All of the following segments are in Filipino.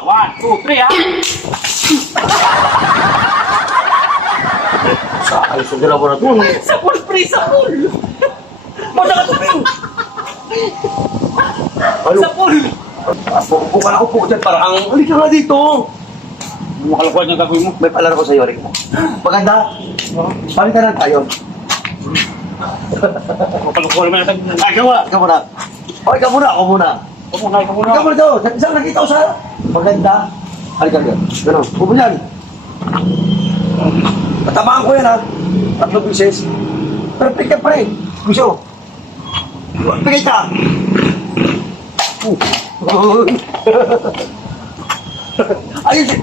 1, 2, 3, ha? Ayos ang dalawa na ito. Sa pool, pre, sa pool! Muna ka tubing! Ano? Sa pool! Bukal ako po dyan, parang halika nga dito. Makalukuhan yung gagawin mo. May palaro ko sa'yo, Rick. Maganda. Palitan na tayo. Makalukuhan naman natin. Ay, ikaw wala. Ikaw muna. O, ikaw muna. Ako muna. Ikaw muna. Ikaw muna daw. Isang nakita ko sa... Maganda. Halika nga. Ganun. Pupo yan. Katamaan ko yan, ha. 3 pieces. Perfect ka pa rin. Gusto. Pigay ka. Ayos eh.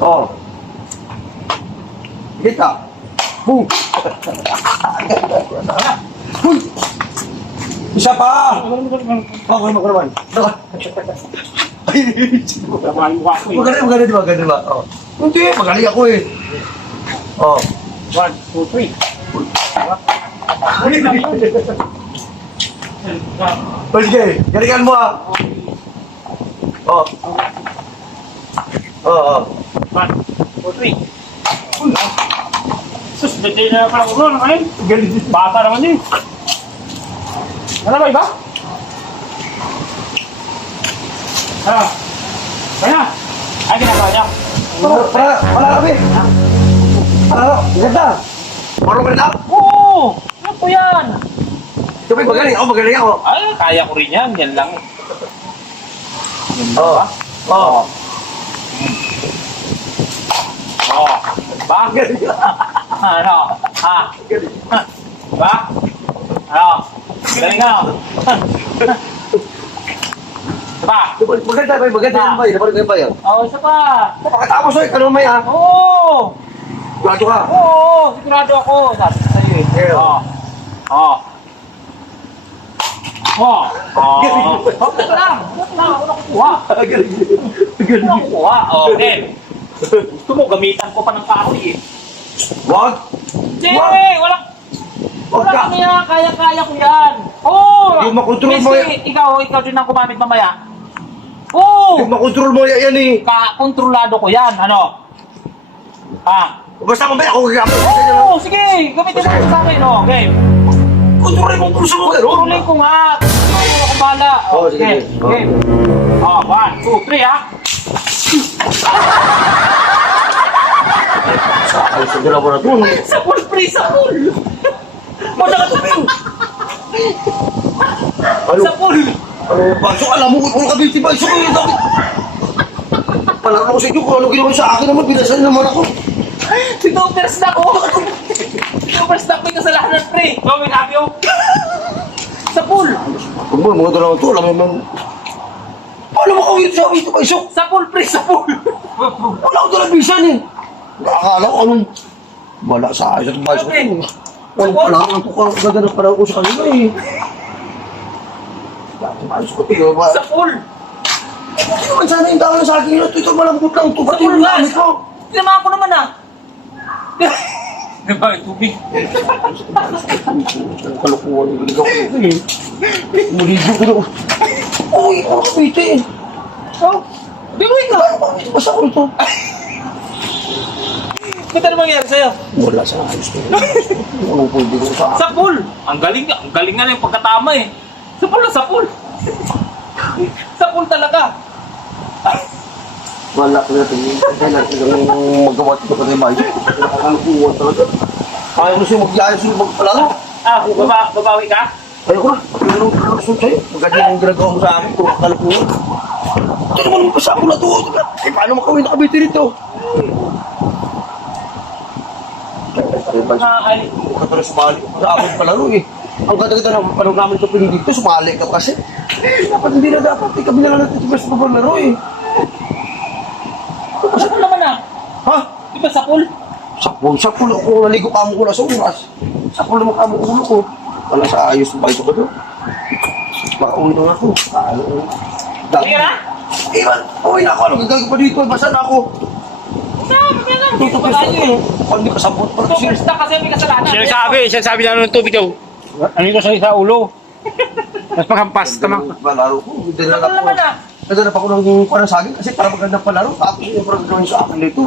Oh. Pigay ka. Boom. Huy. Isa pa. Okay, naman. Maganda ba? Oh. Hindi, magaling ako eh. Oh. 1, 2, 3. O sige, galingan mo ah. Oh. Oh, oh. 1, 2, 3. Sus, dati na pala ko ano kayo? Galing. Bata naman din. Ano ba iba? Ano? Kaya? Ay, ginagawa niya. Wala kami. Ano? Ganda. Marunong ka na? Oo! Ano po yan? Sabi, magaling ako, magaling ako. Ay, kaya ko rin yan. Yan lang. Oo. Oo. Oo. Ba? Galing. Ano? Ha? Galing. Ba? Ano? Galing ka? Ba? Maganda ba? Maganda yan ba? Napanood ko ba yan? Oo, isa pa. Pakatapos ay kanong may ah. Oo! Grado ka. Oo! Sigurado ako. Sabi ko sa'yo eh. Yeah. Oo. Oo. Oo. Oo. Bakit lang? Bakit lang? Ako nakukuha. Galing. Ako Galing. nakukuha. Oo, then. Gusto mo, gamitan ko pa ng kahoy eh. Wag. Hindi! Wag. Walang... Wag Wala ka. ka niya, kaya-kaya ko yan. Oo! Yung makontrol mo Miski, ikaw din ang gumamit mamaya. Oo! Yung makontrol mo yan eh. Kontrolado ko yan, ano? Ha? Basta mamaya ako gagapos. Oo, sige! Gamitin mo sa akin, oh, game. Kontrolin mo kung gusto mo gano'n. Tuloy ko nga. Tuloy ako bala. Oo, sige, Game, sige. game. Oh, 1, 2, 3, ha? Ayos ang dalawa na ito. Sa pool, pre, sa pool! Muna ka tubing! Ano? Sa pool! Ano? Baso, alam mo kung ano kabiti ba? Baso, yung dami. Palang ako sa inyo kung ano ginawa sa akin naman. Binasan naman ako. Sinupers na ko! Sinupers na ko yung kasalanan, pre! Gawin happy oh! Sa pool! Kung mo, mga dalawang ito, alam mo naman. Paano mo kawin sa ito ba? Isok? Sa pool, pre, sa pool! Wala ko talagang bisan eh. Nakakala ko anong... Wala sa ayos at baso ko. Wala pala ang tukang ganda na parang ko sa kanila eh. Ayos ko eh. Sa pool! Hindi naman sana yung dami sa akin. Ito malambot lang ito. Sa Pati pool yung nga! gamit ko. Tinamaan ko naman ah! Diba, yung tubig? Ang kalukuhan yung ginagawa ko eh. Muligo ko na. Uy, ako kapite eh. Oh! Binuhin ka! Basta ko ito. Ba't ano mangyari sa'yo? Wala sa ayos ko. Anong pwede ko sa akin? Sa pool! Ang galing nga na yung pagkatama eh. Sa pool na sa pool! Sa pool talaga! Wala ko na tingin. Kaya natin lang magawa ito pa rin mayo. Nakakalukuhan talaga. Kaya mo siya mag-ayos yung magpalaro. Ah, babawi ka? Ayaw ko na. Pero gusto sa'yo. Maganda yung ginagawa mo sa akin. Kung makalukuhan. Ito naman yung pasako na ito. Eh, paano makawin nakabiti rito? Ay, Huwag ka pala sumali sa akin palaro eh. Ang ganda-ganda ng palaro namin ito pinili dito, sumali ka kasi. Dapat hindi na dapat. Ikaw na lang natin ito sa palaro eh. sa pool naman ah! Ha? Di ba sa pool? Sa pulo ko, naligo ka mo ko na sa oras. Sa pulo mo ka mo ulo ko. Wala sa ayos ng bayo ko doon. Makauwi na ako. Hindi ka na? Iwan, uwi na ako. Ano gagawin pa dito? Basa na ako. Dito pa tayo eh. Hindi pa sabot pa. First na kasi may kasalanan. Siya sabi na ng tubig daw. Ano ito sa ulo? Mas paghampas, tamang. Malaro ko. Hindi Sa na pool naman ako. ah! Naghanap ako ng parang saging kasi para magandang palaro. Tapos yung parang gawin sa akin dito.